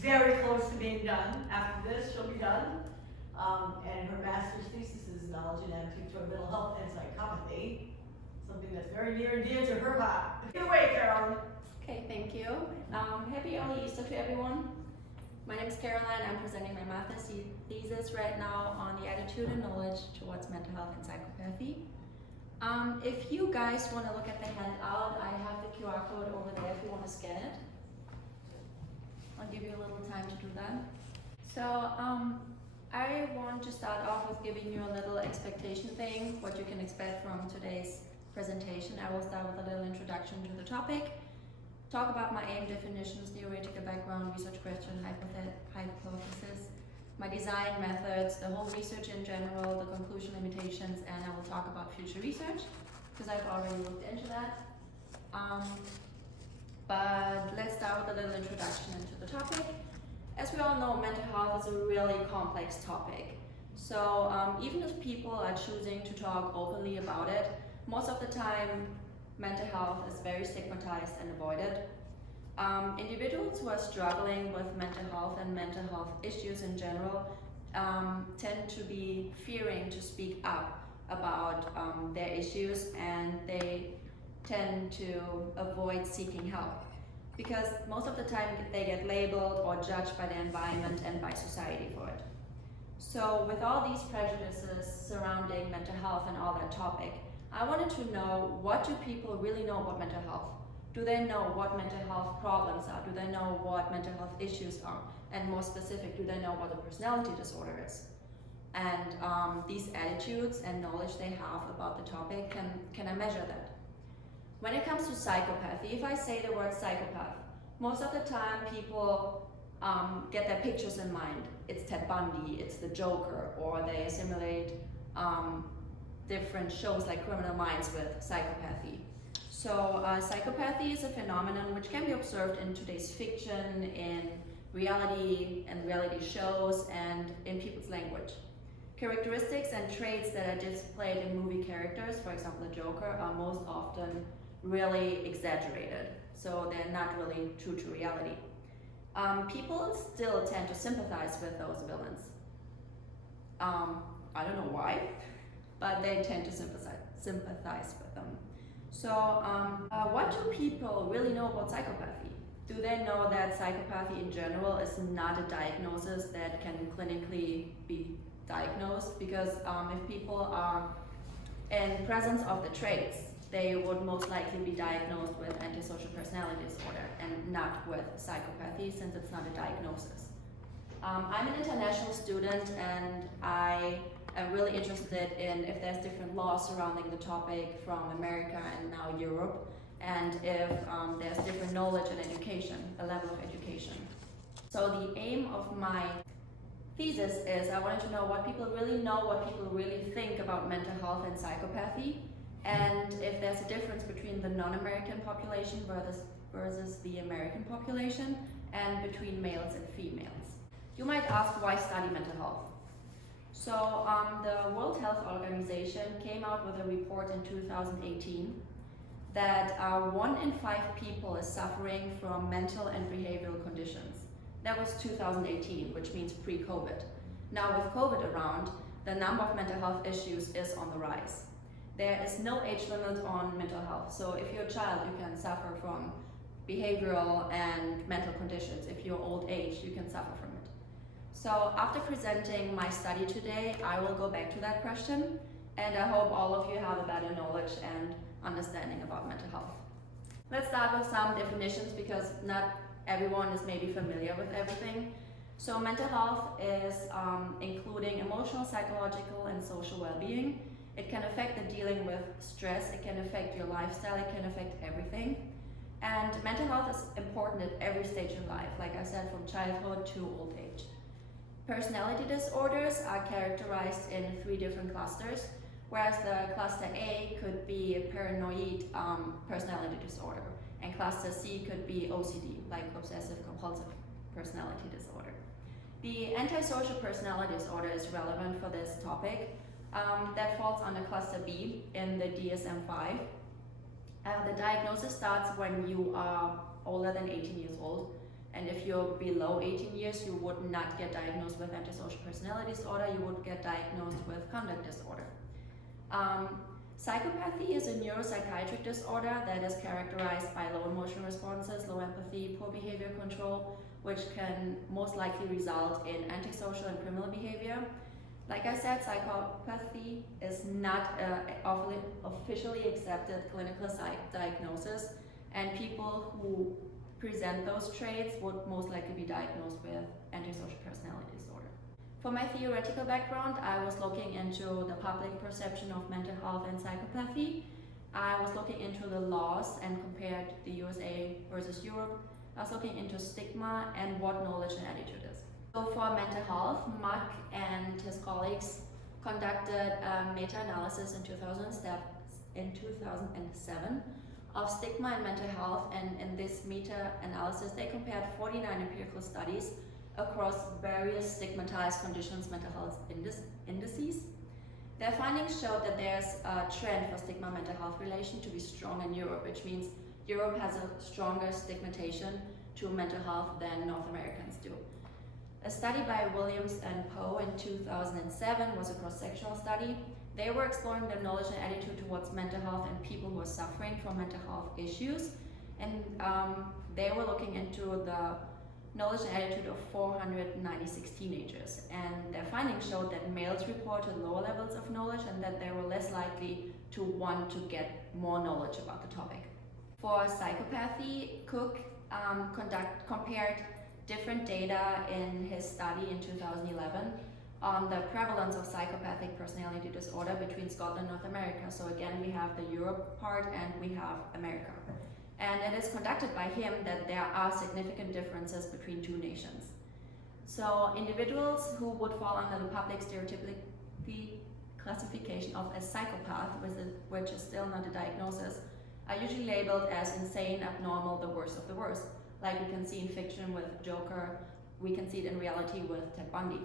very close to being done. After this, she'll be done. And her master's thesis is knowledge and attitude toward mental health and psychopathy, something that's very near and dear to her heart. Take it away, Carolin. Okay, thank you. Happy early Easter to everyone. My name is Carolin. I'm presenting my master's thesis right now on the attitude and knowledge towards mental health and psychopathy. If you guys want to look at the handout, I have the QR code over there if you want to scan it. I'll give you a little time to do that. So I want to start off with giving you a little expectation thing, what you can expect from today's presentation. I will start with a little introduction to the topic, talk about my aim, definitions, theoretical background, research question, hypothesis, my design methods, the whole research in general, the conclusion, limitations, and I will talk about future research, because I've already looked into that. But let's start with a little introduction into the topic. As we all know, mental health is a really complex topic. So even if people are choosing to talk openly about it, most of the time mental health is very stigmatized and avoided. Individuals who are struggling with mental health and mental health issues in general tend to be fearing to speak up about their issues, and they tend to avoid seeking help because most of the time they get labeled or judged by the environment and by society for it. So with all these prejudices surrounding mental health and all that topic, I wanted to know, what do people really know about mental health? Do they know what mental health problems are? Do they know what mental health issues are? And more specific, do they know what a personality disorder is? And these attitudes and knowledge they have about the topic, can I measure that? When it comes to psychopathy, if I say the word psychopath, most of the time people get their pictures in mind. It's Ted Bundy, it's the Joker, or they assimilate different shows like Criminal Minds with psychopathy. So psychopathy is a phenomenon which can be observed in today's fiction, in reality and reality shows, and in people's language. Characteristics and traits that are displayed in movie characters, for example the Joker, are most often really exaggerated. So they're not really true to reality. People still tend to sympathize with those villains. I don't know why, but they tend to sympathize with them. So what do people really know about psychopathy? Do they know that psychopathy in general is not a diagnosis that can clinically be diagnosed? Because if people are in presence of the traits, they would most likely be diagnosed with antisocial personality disorder and not with psychopathy, since it's not a diagnosis. I'm an international student, and I am really interested in if there's different laws surrounding the topic from America and now Europe, and if there's different knowledge and education, a level of education. So the aim of my thesis is I wanted to know what people really know, what people really think about mental health and psychopathy, and if there's a difference between the non-American population versus the American population, and between males and females. You might ask, why study mental health? So the World Health Organization came out with a report in 2018 that 1 in 5 people is suffering from mental and behavioral conditions. That was 2018, which means pre-COVID. Now with COVID around, the number of mental health issues is on the rise. There is no age limit on mental health. So if you're a child, you can suffer from behavioral and mental conditions. If you're old age, you can suffer from it. So after presenting my study today, I will go back to that question, and I hope all of you have a better knowledge and understanding about mental health. Let's start with some definitions, because not everyone is maybe familiar with everything. So mental health is including emotional, psychological, and social well-being. It can affect the dealing with stress, it can affect your lifestyle, it can affect everything. And mental health is important at every stage in life, like I said, from childhood to old age. Personality disorders are characterized in 3 different clusters, whereas the cluster A could be a paranoid personality disorder, and cluster C could be OCD, like obsessive compulsive personality disorder. The antisocial personality disorder is relevant for this topic. That falls under cluster B in the DSM-5. The diagnosis starts when you are older than 18 years old, And if you're below 18 years, you would not get diagnosed with antisocial personality disorder, you would get diagnosed with conduct disorder. Psychopathy is a neuropsychiatric disorder that is characterized by low emotional responses, low empathy, poor behavior control, which can most likely result in antisocial and criminal behavior. Like I said, psychopathy is not an officially accepted clinical diagnosis, and people who present those traits would most likely be diagnosed with antisocial personality disorder. For my theoretical background, I was looking into the public perception of mental health and psychopathy. I was looking into the laws and compared the USA versus Europe. I was looking into stigma and what knowledge and attitude is. So for mental health, Bieck and his colleagues conducted a meta-analysis in 2007 of stigma and mental health, and in this meta-analysis they compared 49 empirical studies across various stigmatized conditions, mental health indices. Their findings showed that there's a trend for stigma-mental health relation to be strong in Europe, which means Europe has a stronger stigmatization to mental health than North Americans do. A study by Williams and Poe in 2007 was a cross-sectional study. They were exploring their knowledge and attitude towards mental health and people who are suffering from mental health issues. And they were looking into the knowledge and attitude of 496 teenagers. And their findings showed that males reported lower levels of knowledge and that they were less likely to want to get more knowledge about the topic. For psychopathy, Cook compared different data in his study in 2011 on the prevalence of psychopathic personality disorder between Scotland and North America. So again, we have the Europe part and we have America. And it is conducted by him that there are significant differences between two nations. So individuals who would fall under the public stereotypic classification of a psychopath, which is still not a diagnosis, are usually labeled as insane, abnormal, the worst of the worst. Like we can see in fiction with Joker, we can see it in reality with Ted Bundy.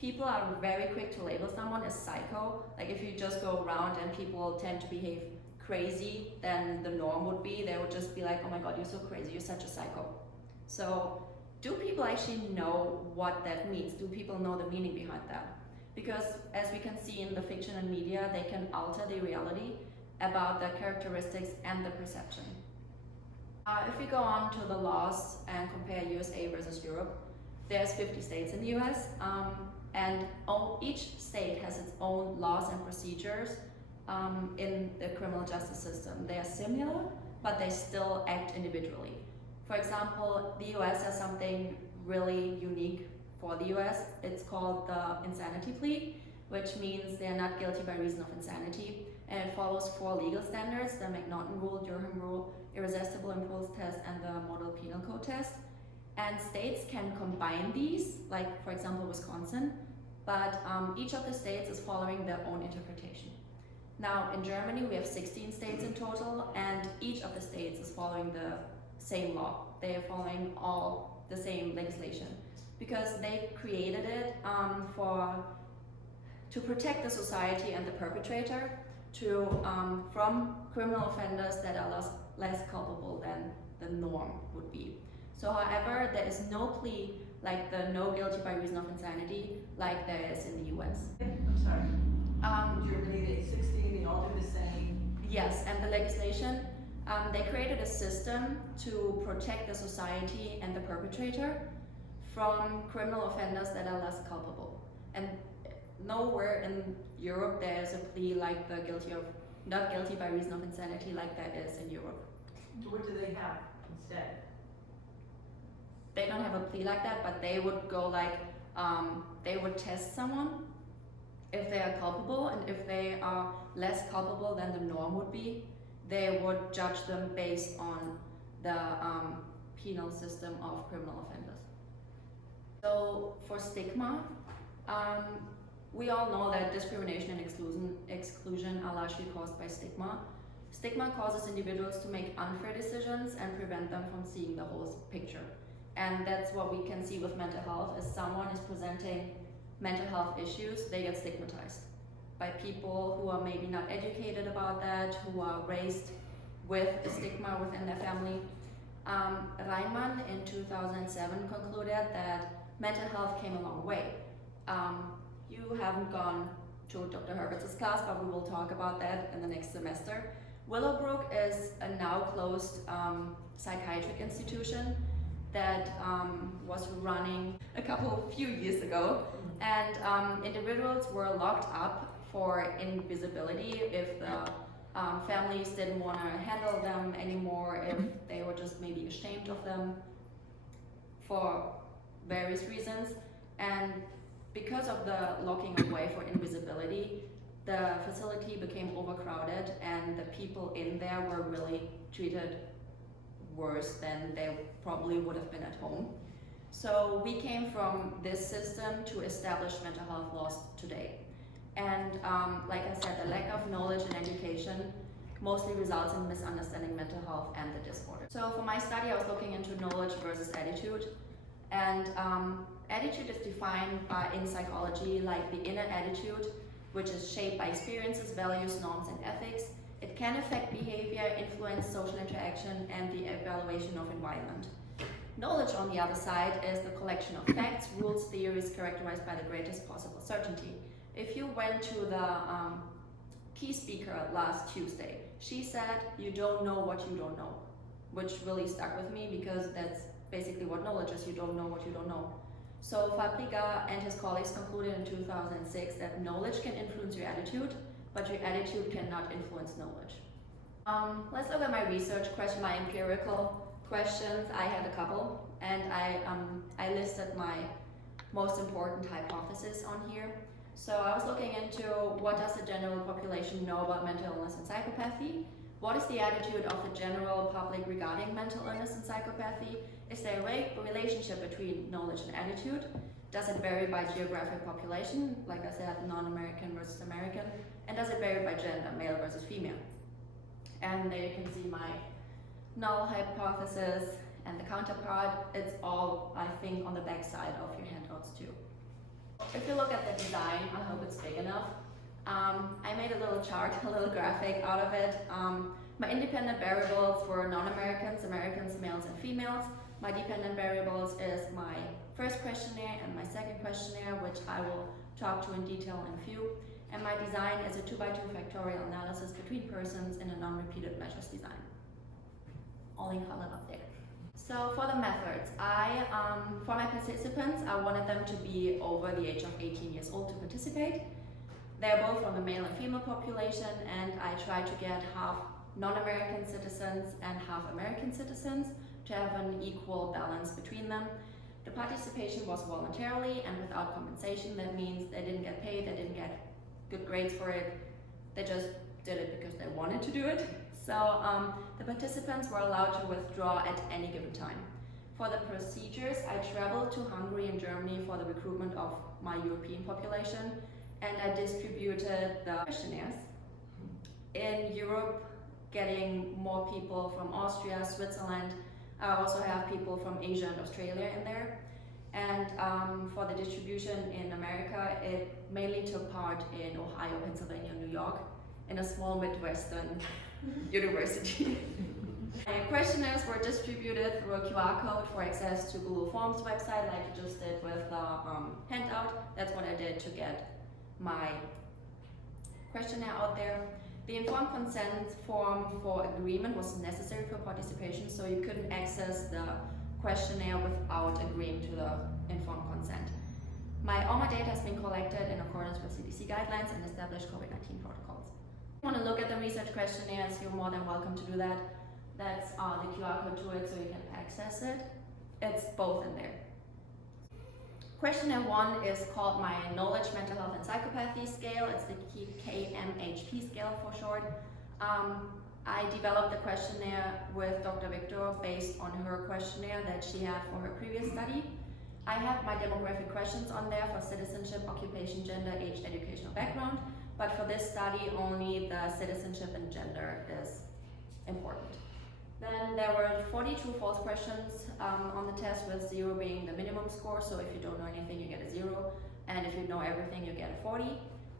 People are very quick to label someone as psycho. Like if you just go around and people tend to behave crazy than the norm would be, they would just be like, oh my god, you're so crazy, you're such a psycho. So do people actually know what that means? Do people know the meaning behind that? Because as we can see in the fiction and media, they can alter the reality about the characteristics and the perception. If we go on to the laws and compare USA versus Europe, there's 50 states in the US, and each state has its own laws and procedures in the criminal justice system. They are similar, but they still act individually. For example, the US has something really unique for the US. It's called the insanity plea, which means they are not guilty by reason of insanity, and it follows 4 legal standards: the McNaughton rule, Durham rule, irresistible impulse test, and the model penal code test. And states can combine these, like for example Wisconsin, but each of the states is following their own interpretation. Now in Germany we have 16 states in total, and each of the states is following the same law. They are following all the same legislation because they created it to protect the society and the perpetrator from criminal offenders that are less culpable than the norm would be. So however, there is no plea like the no guilty by reason of insanity like there is in the US. I'm sorry. In Germany, they 16, they all do the same. Yes, and the legislation, they created a system to protect the society and the perpetrator from criminal offenders that are less culpable. And nowhere in Europe there is a plea like the not guilty by reason of insanity like that is in Europe. What do they have instead? They don't have a plea like that, but they would go like, they would test someone if they are culpable, and if they are less culpable than the norm would be, they would judge them based on the penal system of criminal offenders. So for stigma, we all know that discrimination and exclusion are largely caused by stigma. Stigma causes individuals to make unfair decisions and prevent them from seeing the whole picture. And that's what we can see with mental health. If someone is presenting mental health issues, they get stigmatized by people who are maybe not educated about that, who are raised with a stigma within their family. Reimann in 2007 concluded that mental health came a long way. You haven't gone to Dr. Herbert's class, but we will talk about that in the next semester. Willowbrook is a now closed psychiatric institution that was running few years ago, and individuals were locked up for invisibility if the families didn't want to handle them anymore, if they were just maybe ashamed of them for various reasons. And because of the locking away for invisibility, the facility became overcrowded and the people in there were really treated worse than they probably would have been at home. So we came from this system to establish mental health laws today. And like I said, the lack of knowledge and education mostly results in misunderstanding mental health and the disorder. So for my study, I was looking into knowledge versus attitude. And attitude is defined in psychology like the inner attitude, which is shaped by experiences, values, norms, and ethics. It can affect behavior, influence social interaction, and the evaluation of environment. Knowledge, on the other side, is the collection of facts, rules, theories characterized by the greatest possible certainty. If you went to the key speaker last Tuesday, she said, "You don't know what you don't know," which really stuck with me because that's basically what knowledge is. You don't know what you don't know. So Fabrica and his colleagues concluded in 2006 that knowledge can influence your attitude, but your attitude cannot influence knowledge. Let's look at my research question, my empirical questions. I had a couple, and I listed my most important hypothesis on here. So I was looking into what does the general population know about mental illness and psychopathy? What is the attitude of the general public regarding mental illness and psychopathy? Is there a relationship between knowledge and attitude? Does it vary by geographic population, like I said, non-American versus American? And does it vary by gender, male versus female? And there you can see my null hypothesis and the counterpart. It's all, I think, on the back side of your handouts too. If you look at the design, I hope it's big enough. I made a little chart, a little graphic out of it. My independent variables were non-Americans, Americans, males, and females. My dependent variables is my first questionnaire and my second questionnaire, which I will talk to in detail in a few. And my design is a 2x2 factorial analysis between persons in a non-repeated measures design. All in color up there. So for the methods, for my participants, I wanted them to be over the age of 18 years old to participate. They're both from the male and female population, and I tried to get half non-American citizens and half American citizens to have an equal balance between them. The participation was voluntarily and without compensation. That means they didn't get paid, they didn't get good grades for it. They just did it because they wanted to do it. So the participants were allowed to withdraw at any given time. For the procedures, I traveled to Hungary and Germany for the recruitment of my European population, and I distributed the questionnaires. In Europe, getting more people from Austria, Switzerland. I also have people from Asia and Australia in there. And for the distribution in America, it mainly took part in Ohio, Pennsylvania, New York, in a small Midwestern university. Questionnaires were distributed through a QR code for access to Google Forms website, like you just did with the handout. That's what I did to get my questionnaire out there. The informed consent form for agreement was necessary for participation, so you couldn't access the questionnaire without agreeing to the informed consent. All my data has been collected in accordance with CDC guidelines and established COVID-19 protocols. If you want to look at the research questionnaires, you're more than welcome to do that. That's the QR code to it, so you can access it. It's both in there. Questionnaire 1 is called my Knowledge, Mental Health, and Psychopathy scale. It's the KMHP scale for short. I developed the questionnaire with Dr. Victor based on her questionnaire that she had for her previous study. I have my demographic questions on there for citizenship, occupation, gender, age, educational background, but for this study only the citizenship and gender is important. Then there were 40 true-false questions on the test, with 0 being the minimum score. So if you don't know anything, you get a 0. And if you know everything, you get a 40.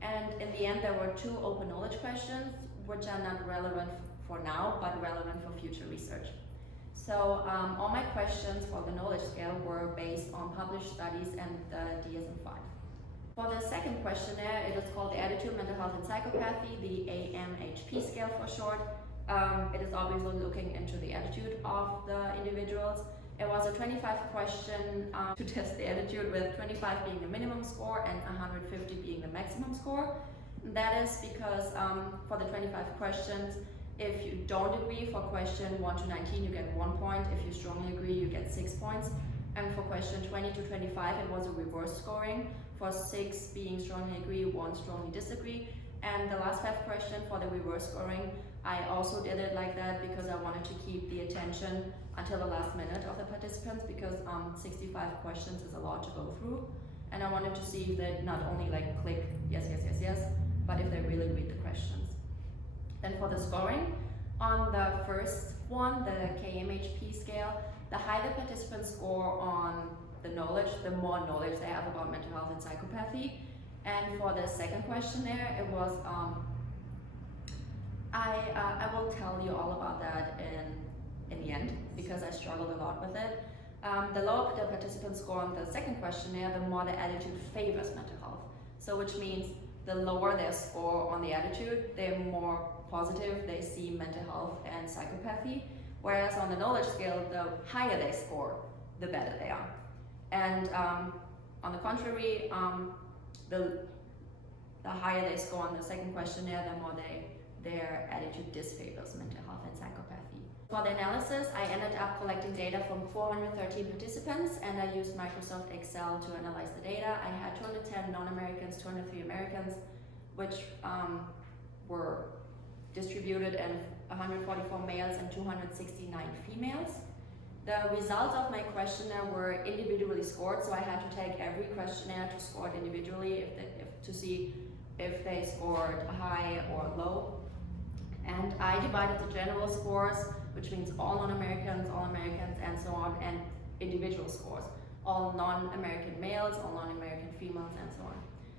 And in the end, there were 2 open knowledge questions, which are not relevant for now, but relevant for future research. So all my questions for the knowledge scale were based on published studies and the DSM-5. For the second questionnaire, it is called the Attitude, Mental Health and Psychopathy, the AMHP scale for short. It is obviously looking into the attitude of the individuals. It was a 25 question to test the attitude, with 25 being the minimum score and 150 being the maximum score. That is because for the 25 questions, if you don't agree for question 1 to 19, you get 1 point. If you strongly agree, you get 6 points. And for question 20 to 25, it was a reverse scoring, for 6 being strongly agree, 1 strongly disagree. And the last 5 question for the reverse scoring, I also did it like that because I wanted to keep the attention until the last minute of the participants, because 65 questions is a lot to go through. And I wanted to see if they not only like click yes, yes, yes, yes, but if they really read the questions. Then for the scoring, on the first one, the KMHP scale, the higher the participants score on the knowledge, the more knowledge they have about mental health and psychopathy. And for the second questionnaire, it was, I will tell you all about that in the end, because I struggled a lot with it. The lower the participants score on the second questionnaire, the more the attitude favors mental health. So which means the lower their score on the attitude, they're more positive, they see mental health and psychopathy. Whereas on the knowledge scale, the higher they score, the better they are. And on the contrary, the higher they score on the second questionnaire, the more their attitude disfavors mental health and psychopathy. For the analysis, I ended up collecting data from 413 participants, and I used Microsoft Excel to analyze the data. I had 210 non-Americans, 203 Americans, which were distributed in 144 males and 269 females. The results of my questionnaire were individually scored, so I had to take every questionnaire to score it individually to see if they scored high or low. And I divided the general scores, which means all non-Americans, all Americans, and so on, and individual scores, all non-American males, all non-American females, and so on.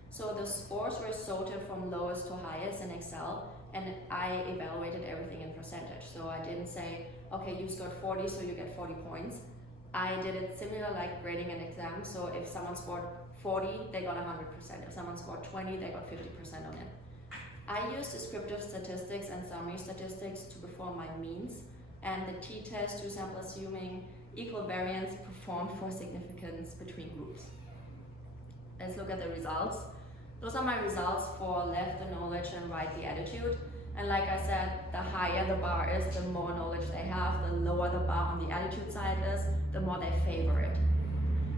So the scores were sorted from lowest to highest in Excel, and I evaluated everything in percentage. So I didn't say, okay, you scored 40, so you get 40 points. I did it similar like grading an exam. So if someone scored 40, they got 100%. If someone scored 20, they got 50% on it. I used descriptive statistics and summary statistics to perform my means, and the t-test, two-sample assuming equal variance, performed for significance between groups. Let's look at the results. Those are my results for left the knowledge and right the attitude. And like I said, the higher the bar is, the more knowledge they have. The lower the bar on the attitude side is, the more they favor it.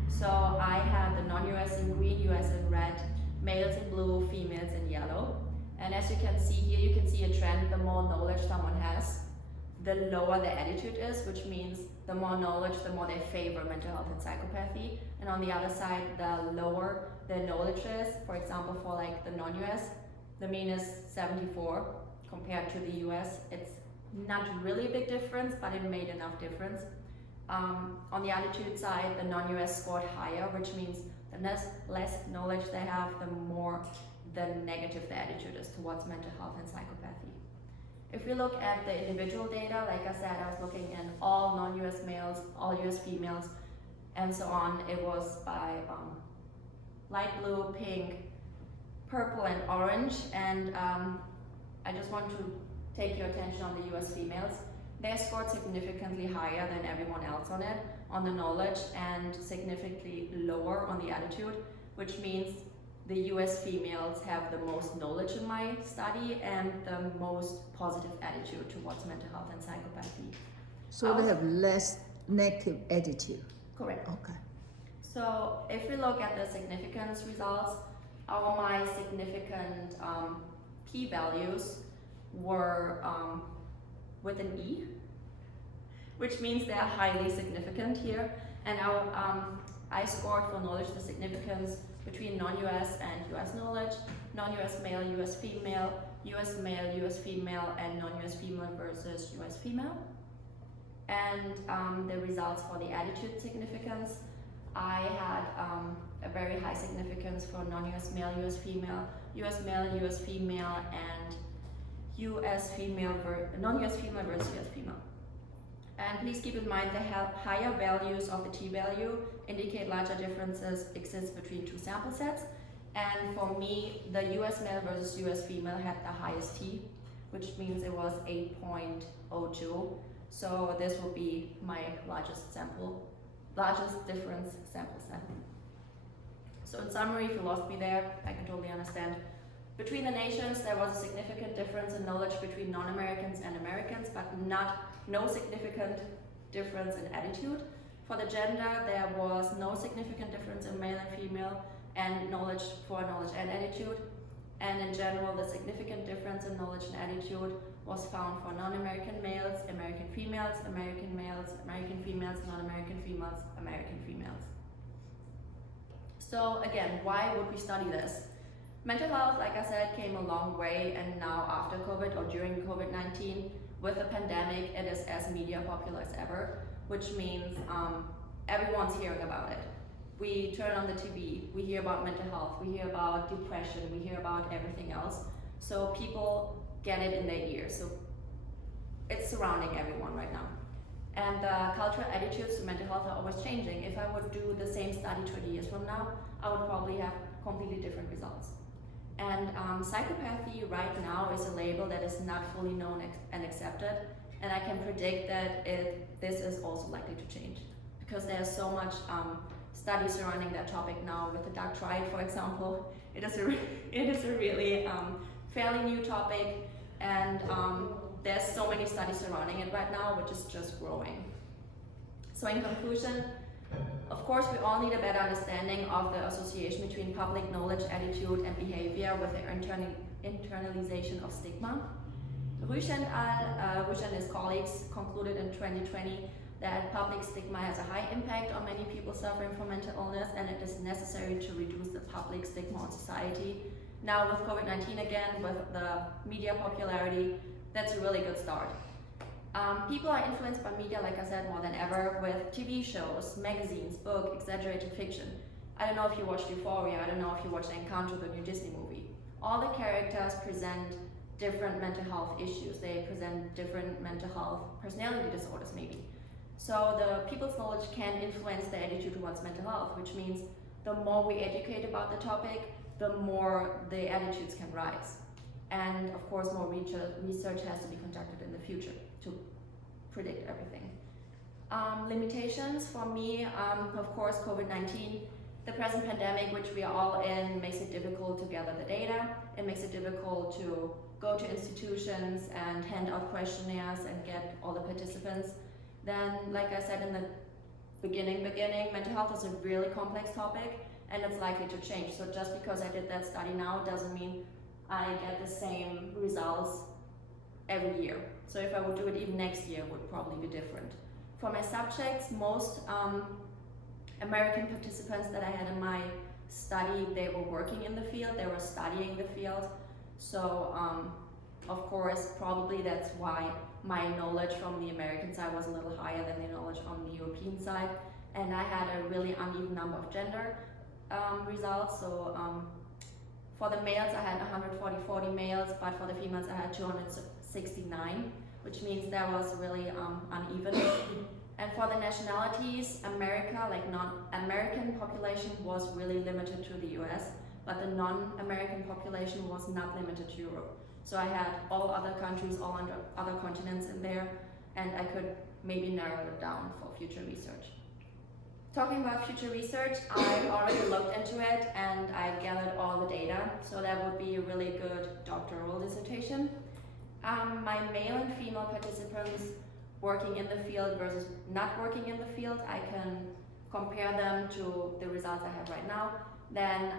So I had the non-US in green, US in red, males in blue, females in yellow. And as you can see here, you can see a trend. The more knowledge someone has, the lower the attitude is, which means the more knowledge, the more they favor mental health and psychopathy. And on the other side, the lower the knowledge is. For example, for like the non-US, the mean is 74 compared to the US. It's not really a big difference, but it made enough difference. On the attitude side, the non-US scored higher, which means the less knowledge they have, the more the negative the attitude is towards mental health and psychopathy. If we look at the individual data, like I said, I was looking in all non-US males, all US females, and so on. It was by light blue, pink, purple, and orange. And I just want to take your attention on the US females. They scored significantly higher than everyone else on it, on the knowledge, and significantly lower on the attitude, which means the US females have the most knowledge in my study and the most positive attitude towards mental health and psychopathy. So they have less negative attitude. Correct. Okay. So if we look at the significance results, all my significant p-values were with an E, which means they are highly significant here. And I scored for knowledge the significance between non-US and US knowledge, non-US male, US female, US male, US female, and non-US female versus US female. And the results for the attitude significance, I had a very high significance for non-US male, US female, US male, US female, and US female non-US female versus US female. And please keep in mind the higher values of the t-value indicate larger differences exist between two sample sets. And for me, the US male versus US female had the highest t, which means it was 8.02. So this will be my largest difference sample set. So in summary, if you lost me there, I can totally understand. Between the nations, there was a significant difference in knowledge between non-Americans and Americans, but no significant difference in attitude. For the gender, there was no significant difference in male and female and knowledge and attitude. And in general, the significant difference in knowledge and attitude was found for non-American males, American females, American males, American females, non-American females, American females. So again, why would we study this? Mental health, like I said, came a long way, and now after COVID or during COVID-19, with the pandemic, it is as media popular as ever, which means everyone's hearing about it. We turn on the TV, we hear about mental health, we hear about depression, we hear about everything else. So people get it in their ears. So it's surrounding everyone right now. And the cultural attitudes to mental health are always changing. If I would do the same study 20 years from now, I would probably have completely different results. And psychopathy right now is a label that is not fully known and accepted, and I can predict that this is also likely to change, because there's so much study surrounding that topic now. With the dark triad, for example, it is a really fairly new topic, and there's so many studies surrounding it right now, which is just growing. So in conclusion, of course, we all need a better understanding of the association between public knowledge, attitude, and behavior with the internalization of stigma. Rüsch and his colleagues concluded in 2020 that public stigma has a high impact on many people suffering from mental illness, and it is necessary to reduce the public stigma on society. Now with COVID-19 again, with the media popularity, that's a really good start. People are influenced by media, like I said, more than ever, with TV shows, magazines, books, exaggerated fiction. I don't know if you watched Euphoria, I don't know if you watched Encanto, the new Disney movie. All the characters present different mental health issues. They present different mental health personality disorders, maybe. So the people's knowledge can influence their attitude towards mental health, which means the more we educate about the topic, the more the attitudes can rise. And of course, more research has to be conducted in the future to predict everything. Limitations for me, of course, COVID-19. The present pandemic, which we are all in, makes it difficult to gather the data. It makes it difficult to go to institutions and hand out questionnaires and get all the participants. Then, like I said in the beginning, mental health is a really complex topic, and it's likely to change. So just because I did that study now doesn't mean I get the same results every year. So if I would do it even next year, it would probably be different. For my subjects, most American participants that I had in my study, they were working in the field, they were studying the field. So of course, probably that's why my knowledge from the American side was a little higher than the knowledge on the European side. And I had a really uneven number of gender results. So for the males, I had 40 males, but for the females, I had 269, which means that was really uneven. And for the nationalities, America, like non-American population was really limited to the US, but the non-American population was not limited to Europe. So I had all other countries, all under other continents in there, and I could maybe narrow it down for future research. Talking about future research, I already looked into it and I gathered all the data, so that would be a really good doctoral dissertation. My male and female participants working in the field versus not working in the field, I can compare them to the results I have right now. Then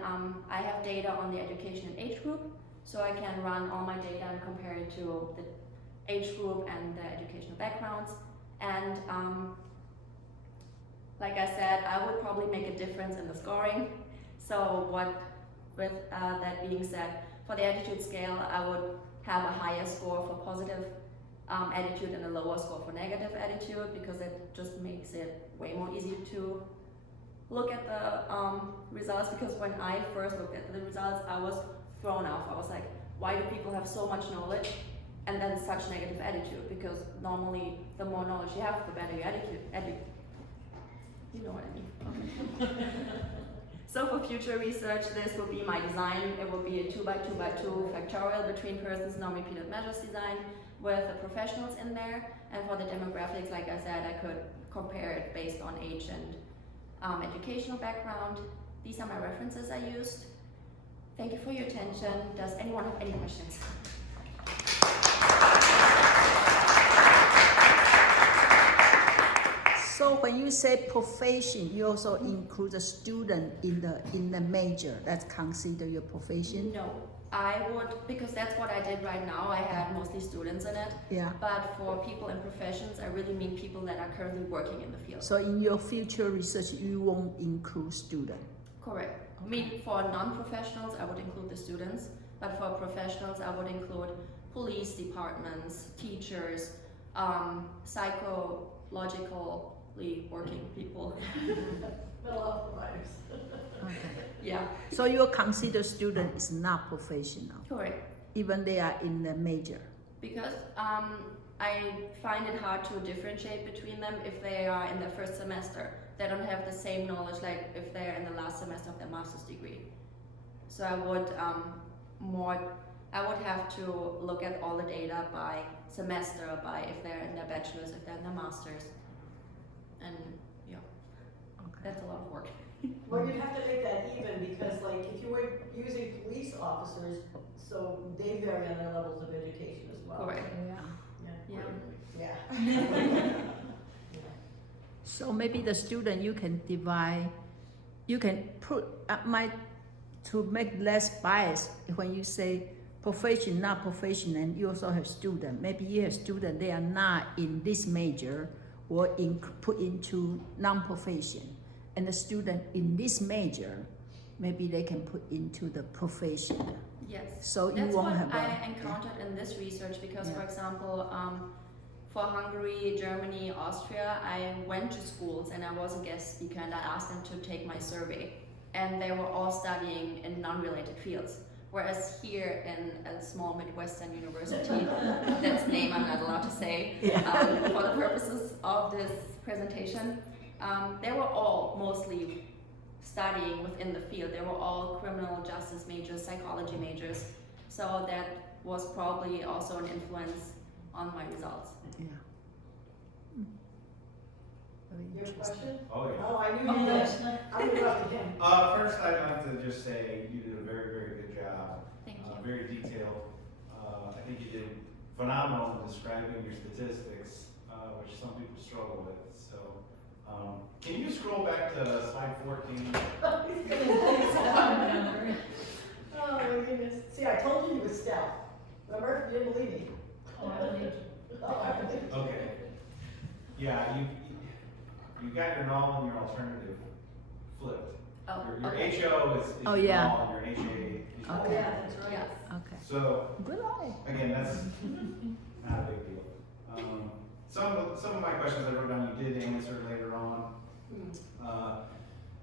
I have data on the education and age group, so I can run all my data and compare it to the age group and the educational backgrounds. And like I said, I would probably make a difference in the scoring. So with that being said, for the attitude scale, I would have a higher score for positive attitude and a lower score for negative attitude, because it just makes it way more easier to look at the results. Because when I first looked at the results, I was thrown off. I was like, why do people have so much knowledge and then such negative attitude, because normally the more knowledge you have, the better your attitude. You know what I mean. Okay. So for future research, this will be my design. It will be a 2x2x2 factorial between persons non-repeated measures design with the professionals in there. And for the demographics, like I said, I could compare it based on age and educational background. These are my references I used. Thank you for your attention. Does anyone have any questions? So when you say profession, you also include the student in the major. That's considered your profession? No, I would, because that's what I did right now. I had mostly students in it. Yeah. But for people in professions, I really mean people that are currently working in the field. So in your future research, you won't include student? Correct. I mean, for non-professionals, I would include the students, but for professionals, I would include police departments, teachers, psychologically working people. Mental health providers. Okay. Yeah, So you consider student is not professional, correct. even they are in the major? Because I find it hard to differentiate between them if they are in their first semester. They don't have the same knowledge like if they're in the last semester of their master's degree. So I would have to look at all the data by semester, by if they're in their bachelor's, if they're in their master's. And yeah, Okay. that's a lot of work. Well, you'd have to make that even, because like, if you were using police officers, so they vary on their levels of education as well. Correct. Yeah. Yeah. Yeah. So maybe the student you can divide, you can put to make less bias when you say profession, not profession, and you also have student. Maybe you have student, they are not in this major or put into non-profession. And the student in this major, maybe they can put into the profession. Yes. So you That's won't what have I encountered in this research because, for example, for Hungary, Germany, Austria, I went to schools and I was a guest speaker and I asked them to take my survey. And they were all studying in non-related fields. Whereas here in a small Midwestern university, that's name I'm not allowed to say, for the purposes of this presentation, they were all mostly studying within the field. They were all criminal justice majors, psychology majors. So that was probably also an influence on my results. Yeah. Very Your interesting. question? Oh, yeah. Oh, I knew you did. I'm gonna go to him. First, I'd like to just say you did a very, very good job. Thank you. Very detailed. I think you did phenomenal in describing your statistics, which some people struggle with. So, can you scroll back to slide 14? Oh my goodness. See, I told you he was stealth. Remember? You didn't believe me. Oh, I believe you. Oh, I believe you. Okay. Yeah, you got your null and your alternative flipped. Oh, Your okay. HO is Oh, your yeah. null and your HA is your Oh, Okay. yeah, that's right. Yes. Okay. So, Good eye. again, that's not a big deal. Some of my questions I wrote down you did answer later on.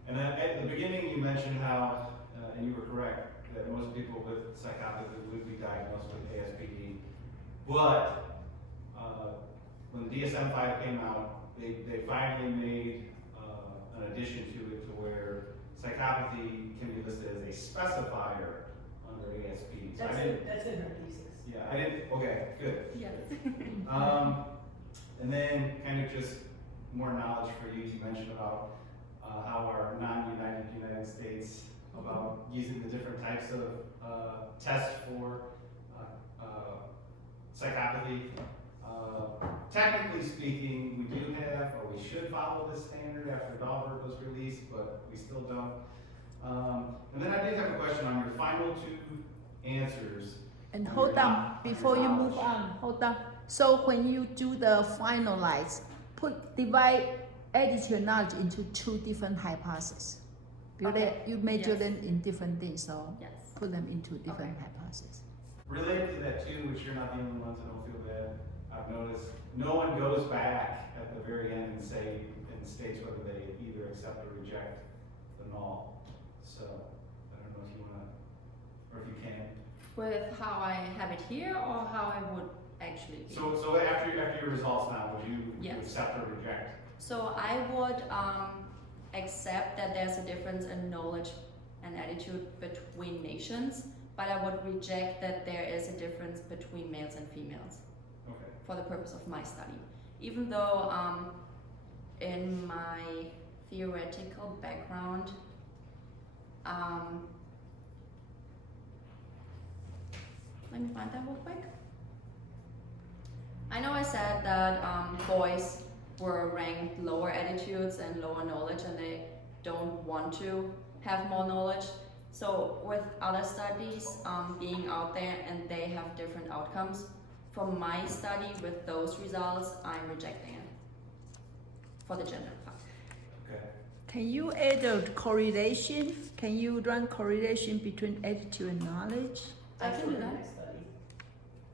And then at the beginning you mentioned how, and you were correct, that most people with psychopathy would be diagnosed with ASPD. But when the DSM-5 came out, they finally made an addition to it to where psychopathy can be listed as a specifier under ASPD. So That's in her thesis. yeah, I didn't, okay, good. Yes. And then kind of just more knowledge for you. You mentioned about how our United States about using the different types of tests for psychopathy. Technically speaking, we do have, or we should follow this standard after Dahlberg was released, but we still don't. And then I did have a question on your final two answers. And hold on, before you move on, hold on. So when you do the finalize, divide attitude knowledge into two different hypotheses. Okay. You measure Yes. them in different things, so Yes. put them into different Okay. hypotheses. Related to that too, which you're not the only ones that don't feel bad, I've noticed no one goes back at the very end and states whether they either accept or reject the null. So I don't know if you wanna, or if you can. With how I have it here or how I would actually be. So after your results now, would you Yes. accept or reject? So I would accept that there's a difference in knowledge and attitude between nations, but I would reject that there is a difference between males and females Okay. for the purpose of my study. Even though in my theoretical background, let me find that real quick. I know I said that boys were ranked lower attitudes and lower knowledge, and they don't want to have more knowledge. So with other studies being out there and they have different outcomes, for my study with those results, I'm rejecting it for the gender part. Okay. Can you add a correlation? Can you run correlation between attitude and knowledge? I can do that. Next study.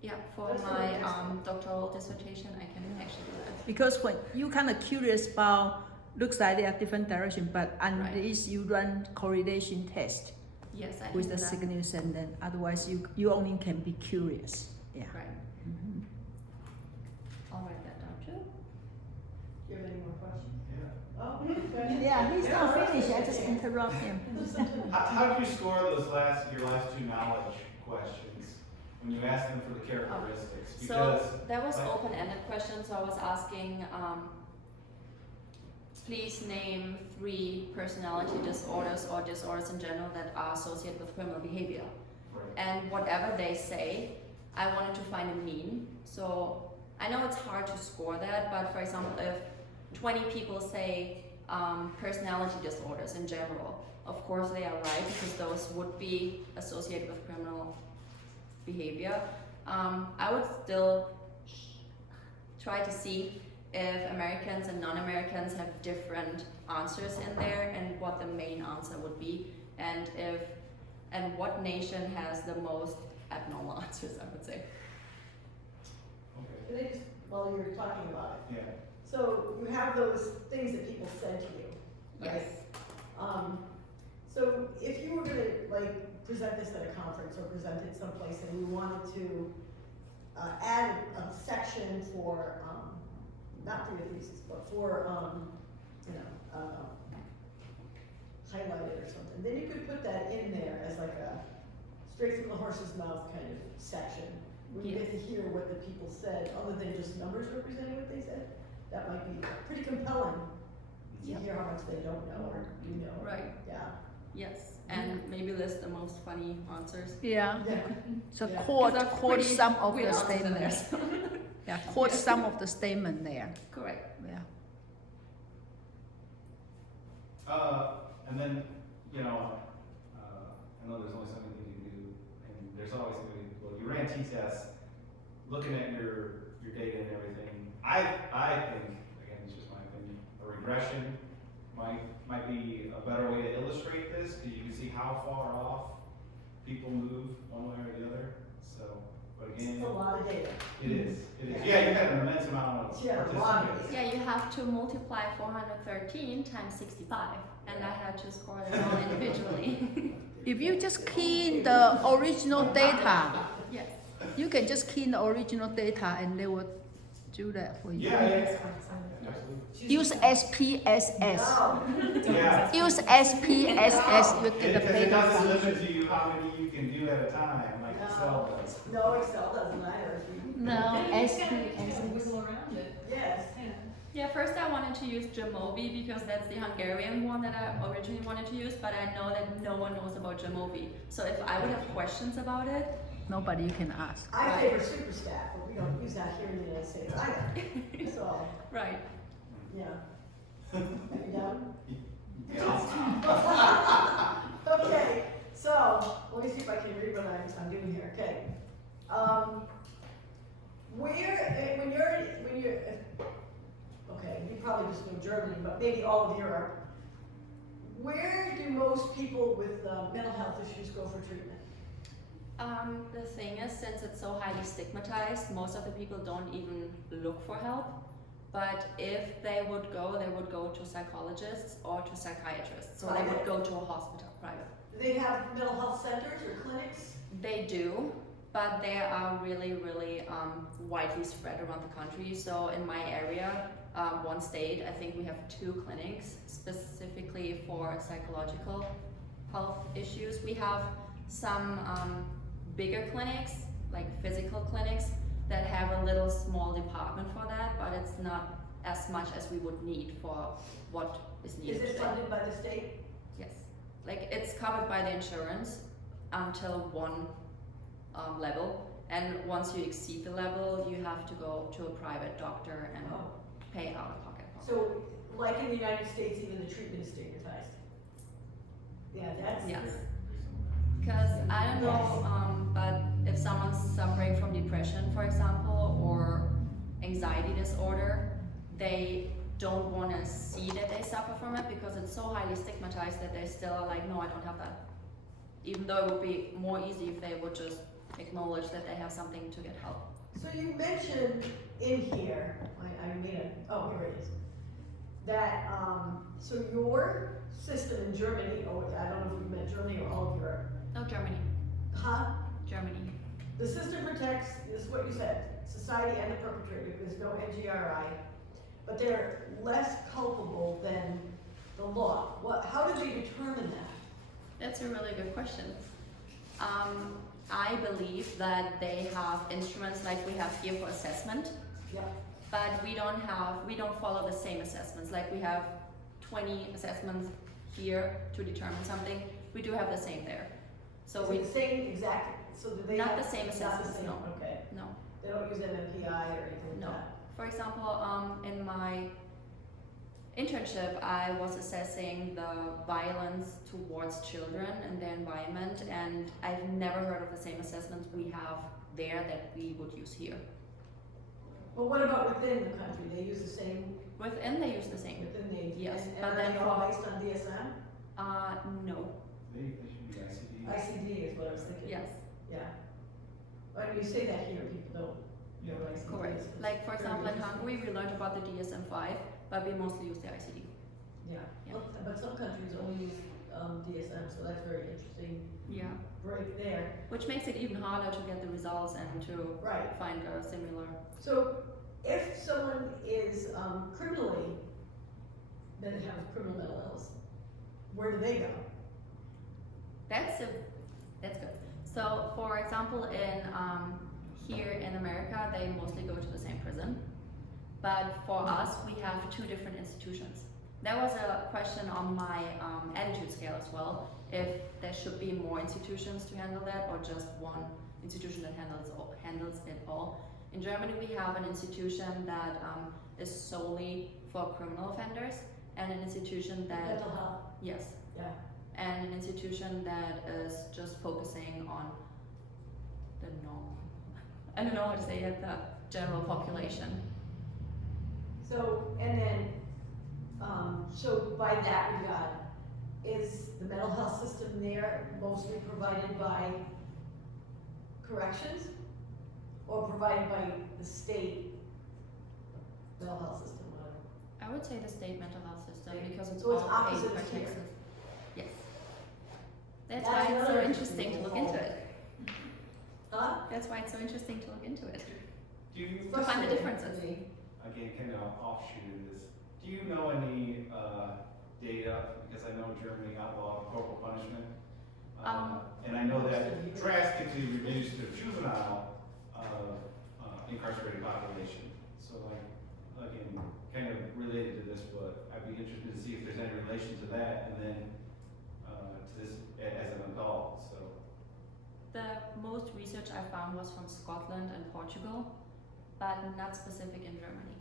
Yeah, for That's my really nice. doctoral dissertation, I can actually do that. Because when you kind of curious about, looks like they are different direction, but Right. unless you run correlation test Yes, I can with do the that. signals, and then otherwise you only can be curious. Yeah. Right. Mhm. I'll write that down too. Do you have any more questions? Yeah. Oh, go ahead. Yeah, he's not Yeah, finished. I okay. just interrupt him. How do you score your last two knowledge questions when you ask them for the characteristics? Because So that was like- open-ended question, so I was asking, please name 3 personality disorders or disorders in general that are associated with criminal behavior. Right. And whatever they say, I wanted to find a mean. So I know it's hard to score that, but for example, if 20 people say personality disorders in general, of course they are right, because those would be associated with criminal behavior. I would still try to see if Americans and non-Americans have different answers in there and what the main answer would be, and what nation has the most abnormal answers, I would say. Okay. Can I just, while you're talking about it, Yeah. so you have those things that people said to you, right? Yes. So if you were gonna like present this at a conference or present it someplace and you wanted to add a section for, not for your thesis, but for, highlight it or something, then you could put that in there as like a straight from the horse's mouth kind of section. Where you get to hear what the people said, other than just numbers representing what they said. That might be pretty compelling to Yep. hear how much they don't know or do know. Right. Yeah. Yes, and maybe list the most funny answers. Yeah. Yeah. So Yeah. quote Because they're quote pretty some of weird the answers in there, statement. so- Yeah, quote some of the statement there. Correct. Yeah. And then, I know there's only so many things you can do, and there's always going to be, well, you ran t-tests, looking at your data and everything. I think, again, it's just my opinion, a regression might be a better way to illustrate this, because you can see how far off people move one way or the other. So, but again, It's a lot of data. it is. Yeah, you had an immense amount of Yeah, a lot of participants. Yeah, you have to multiply 413 times 65, and I had to score them all individually. If you just key in the original data, Yes. you can just key in the original data and they will do that for you. Yeah, absolutely. Use SPSS. No. Yeah. Use SPSS. You get the Because it doesn't data. limit to you how many you can do at a time, like Excel does. No, Excel doesn't either. No, Wiggle SPSS. around it. Yes. Yeah, first I wanted to use Jamovi because that's the Hungarian one that I originally wanted to use, but I know that no one knows about Jamovi. So if I would have questions about it, Nobody you can ask. I favor Superstat, but we don't use that here in the United States either. So, right. yeah. Are you done? Yeah. Okay, so, let me see if I can read what I'm doing here, okay. When you're, okay, you probably just know Germany, but maybe all of Europe. Where do most people with mental health issues go for treatment? The thing is, since it's so highly stigmatized, most of the people don't even look for help. But if they would go to psychologists or to psychiatrists. So they would go to a hospital, private. Do they have mental health centers or clinics? They do, but they are really, really widely spread around the country. So in my area, one state, I think we have 2 clinics specifically for psychological health issues. We have some bigger clinics, like physical clinics, that have a little small department for that, but it's not as much as we would need for what is needed. Is it today. funded by the state? Yes, like it's covered by the insurance until one level, and once you exceed the level, you have to go to a private doctor and Oh. pay out of pocket. So, like in the United States, even the treatment is stigmatized. Yeah, that's. Yes. Because I don't know, but if someone's suffering from depression, for example, or anxiety disorder, they don't want to see that they suffer from it because it's so highly stigmatized that they still are like, no, I don't have that. Even though it would be more easy if they would just acknowledge that they have something to get help. So you mentioned in here, I made a, oh, here it is. That, so your system in Germany, or I don't know if you meant Germany or all of Europe, No, Germany. huh? Germany. The system protects, this is what you said, society and the perpetrator, there's no NGRI, but they're less culpable than the law. How do they determine that? That's a really good question. I believe that they have instruments like we have here for assessment, Yeah. but we don't follow the same assessments. Like we have 20 assessments here to determine something. We do have the same there. So Is we it the same exact, so do they Not have? the same not assessments, same, no. Okay, no. they don't use MMPI or anything like No. that? For example, in my internship, I was assessing the violence towards children and their environment, and I've never heard of the same assessments we have there that we would use here. Well, what about within the country? They use the same, Within, they use the same. within the, Yes, and but are then they all for- based on DSM? No. They should be ICD. ICD is what I was thinking. Yes. Yeah. When you say that here, people don't know what ICD Correct. is. Like for Very example, in interesting. Hungary, we learned about the DSM-5, but we mostly use the ICD. Yeah, Yeah. Well, but some countries only use DSM, so that's very interesting Yeah. break there. Which makes it even harder to get the results and to Right. find a similar. So if someone is criminally, that has criminal mental illness, where do they go? That's good. So, for example, in here in America, they mostly go to the same prison, but for us, we have 2 different institutions. There was a question on my attitude scale as well, if there should be more institutions to handle that, or just one institution that handles it all. In Germany, we have an institution that is solely for criminal offenders, and an institution that Mental health, yes. yeah. And an institution that is just focusing on the normal, I don't know how to say it, the general population. So, and then, so by that regard, is the mental health system there mostly provided by corrections? Or provided by the state mental health system, whatever? I would say the state mental health system, because it's So it's all paid opposite by of here. taxes. Yes. That's That's why it's so another interesting to look into it. Huh? That's why it's so interesting to look into it. Do you, To find the differences. again, kind of offshoot of this, do you know any data, because I know Germany outlawed corporal punishment, and I know that drastically reduced their juvenile incarcerated population. So like, again, kind of related to this, but I'd be interested to see if there's any relation to that, and then to this as an adult, so. The most research I found was from Scotland and Portugal, but not specific in Germany.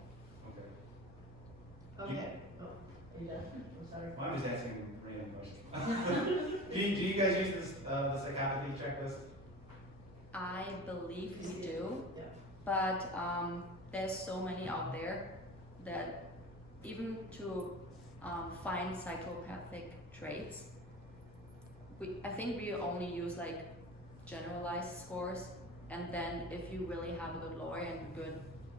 Okay. Okay, oh, are you done? I'm sorry. Well, I'm just asking random questions. do you guys use this, the psychopathy checklist? I believe we do, Yeah. but there's so many out there that even to find psychopathic traits, I think we only use like generalized scores, and then if you really have a good lawyer and a good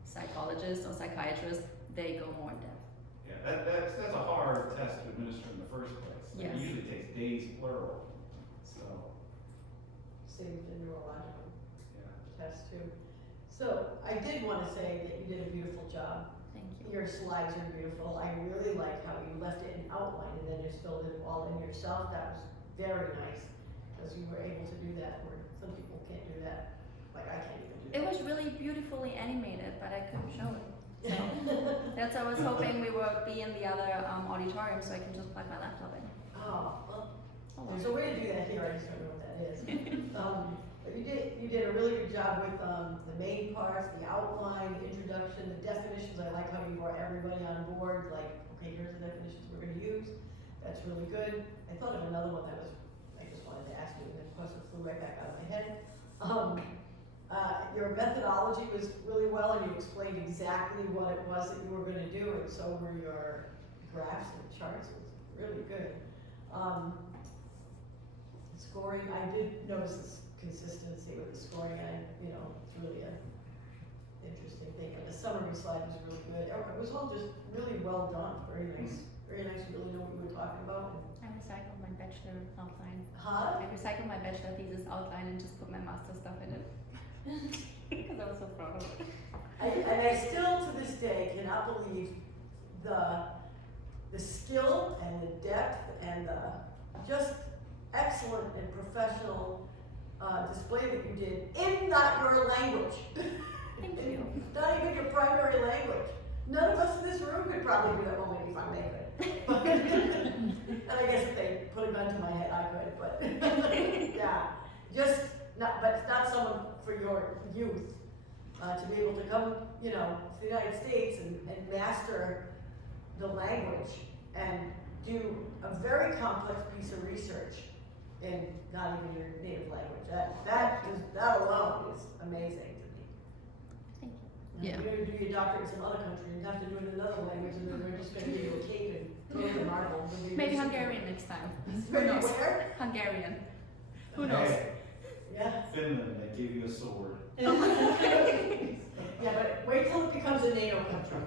psychologist or psychiatrist, they go more in depth. Yeah, that's a hard test to administer in the first place. Yes. It usually takes days plural, so, Same with the neurological. yeah. test too. So I did want to say that you did a beautiful job. Thank you. Your slides are beautiful. I really like how you left it in outline and then just filled it all in yourself. That was very nice, because you were able to do that where some people can't do that. Like I can't even do It that. was really beautifully animated, but I couldn't show it. So that's why I was hoping we would be in the other auditorium so I can just plug my laptop in. Oh, well, Hold there's on. a way to do that here. I just don't know what that is. But you did a really good job with the main parts, the outline, the introduction, the definitions. I like how you brought everybody on board. Like, okay, here's the definitions we're going to use. That's really good. I thought of another one that was, I just wanted to ask you, and of course it flew right back out of my head. Your methodology was really well, and you explained exactly what it was that you were going to do, and so were your graphs and charts. It was really good. Scoring, I did notice this consistency with the scoring, and it's really an interesting thing. And the summary slide was really good. It was all just really well done. Very nice. Very nice. You really know what you were talking about. I recycled my bachelor outline. Huh? I recycled my bachelor thesis outline and just put my master stuff in it. Because I was so proud of it. And I still to this day cannot believe the skill and the depth and the just excellent and professional display that you did in not your language. Thank you. Not even your primary language. None of us in this room could probably do that. Well, maybe if I made it. But, and I guess if they put a gun to my head, I could. But yeah, just not. But it's not someone for your youth to be able to come, to the United States and master the language and do a very complex piece of research in not even your native language. That alone is amazing to me. Thank you. Yeah. You're going to do your doctorate in some other country and have to do it in another language, and then they're just going to give you a cake and throw you a marble. Maybe Hungarian next time. Who Maybe knows? where? Hungarian. Who knows? Hey, Yeah. Finland, they gave you a sword. Yeah, but wait till it becomes a NATO country.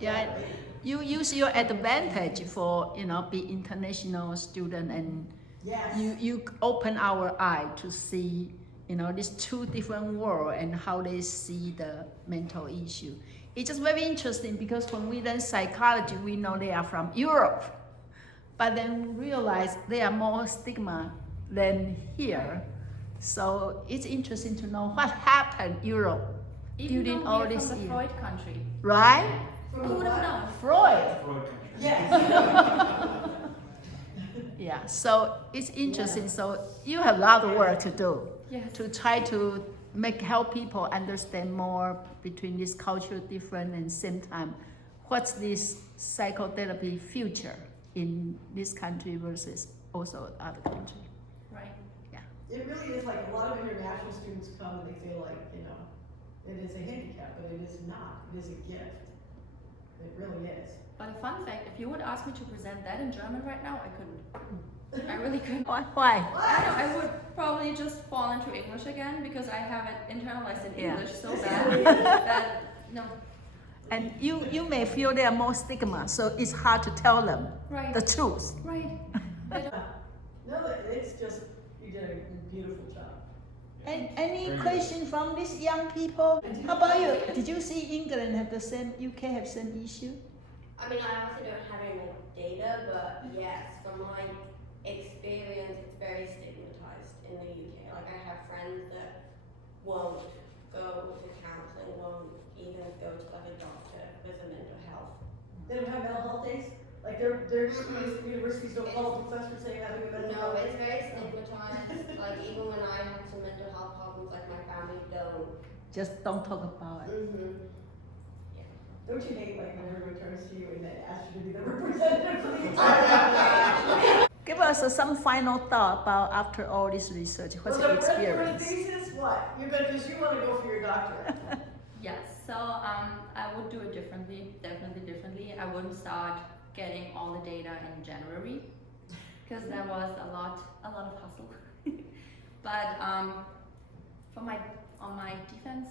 Yeah, you use your advantage for be international student, and Yes. you open our eye to see these two different worlds and how they see the mental issue. It's just very interesting because when we learn psychology, we know they are from Europe, but then we realize there are more stigma than here. So it's interesting to know what happened in Europe Even during though all we're this from the year, Freud country. right? Who would have known? Freud. Freud country. Yes. Yeah, so it's interesting. So you have a lot of work to do Yes. to try to help people understand more between this cultural difference and same time, what's this psychotherapy future in this country versus also other country. Right. It really is like a lot of international students come and they feel like, it is a handicap, but it is not. It is a gift. It really is. But a fun fact, if you would ask me to present that in German right now, I couldn't. I really couldn't. Why? I don't know, I would probably just fall into English again because I have it internalized in Yeah. English so bad that, no. And you may feel there are more stigma, so it's hard to tell them Right. the truth. Right. They don't- No, it's just, you did a beautiful job. And any Very good. question from these young people? How about you? Did you see England have the same, UK have same issue? I mean, I honestly don't have any data, but yes, from my experience, it's very stigmatized in the UK. Like, I have friends that won't go to counseling, won't even go to like a doctor with a mental health. They don't have mental health days? Like universities don't call a professor saying having a mental No, health? it's very stigmatized. Like, even when I have some mental health problems, like my family don't. Just don't talk about it. Don't you hate like when everyone turns to you and then asks you to be the representative for the entire Give us some final thought about after all this research. What's your Ready for the experience? thesis? What? You're good because you want to go for your doctorate. Yes, so I would do it differently, definitely differently. I wouldn't start getting all the data in January because there was a lot of hustle. But on my defense,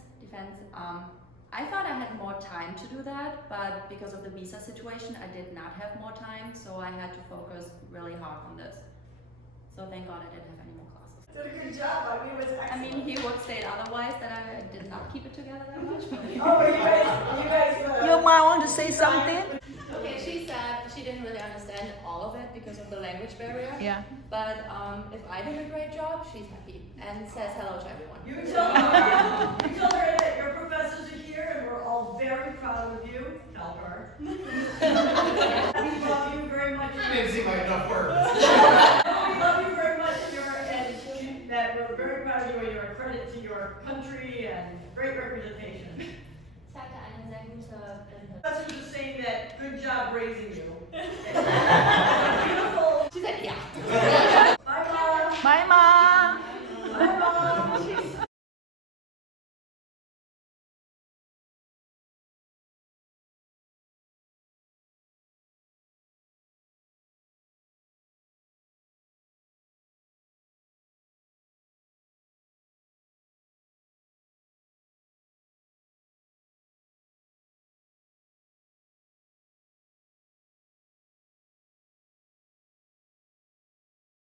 I thought I had more time to do that, but because of the visa situation, I did not have more time, so I had to focus really hard on this. So thank God I didn't have any more classes. Did a good job. I mean, it was I excellent. mean, he would state otherwise that I did not keep it together that much. But Oh, but you guys. You might want to say something? okay, she said she didn't really understand all of it because of the language barrier. Yeah. But if I did a great job, she's happy and says hello to everyone. You tell her that your professors are here and we're all very proud of you. Tell her. We love you very much. That didn't seem like enough words. We love you very much and that we're very proud of you and you're a credit to your country and great representation. Ich hatte eine sehr gute Professors are saying that good job raising you.